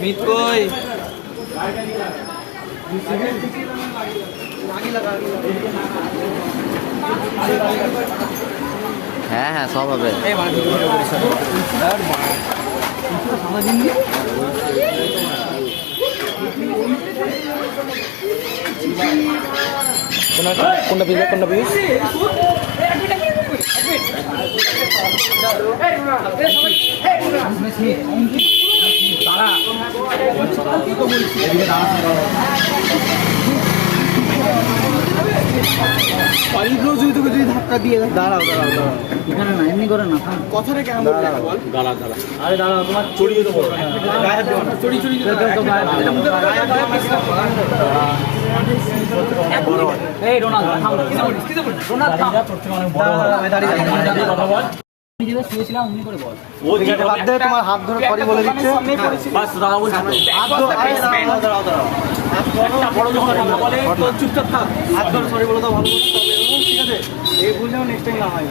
মিত কই? হ্যাঁ হ্যাঁ সব হবে। কোনটা পিস কোনটা পিস? যদি ধাক্কা দিয়ে দাঁড়াও দাঁড়াও দাঁড়াও এখানে না এমনি করে না কথাটা কেমন বল? দাঁড়া দাঁড়া আরে দাঁড়াও তোমার চড়িয়ে দেবো চড়ি চড়ি এই রোনাল্ডো থাম রোনাল্ডো থাম কথা বল। আমি যেটা শুয়েছিলাম অমনি করে বল। ও যেটা বাদ দে তোমার হাত ধরে সরি বলে দিচ্ছে বাস দাঁড়াও বলছো হাত ধরে দাঁড়াও দাঁড়াও দাঁড়াও হাত ধরো বড় যখন কথা বলে তো চুপচাপ থাক হাত ধরে সরি বলে দাও ভালো করে তবে ঠিক আছে এই ভুল যেন নেক্সট টাইম না হয়।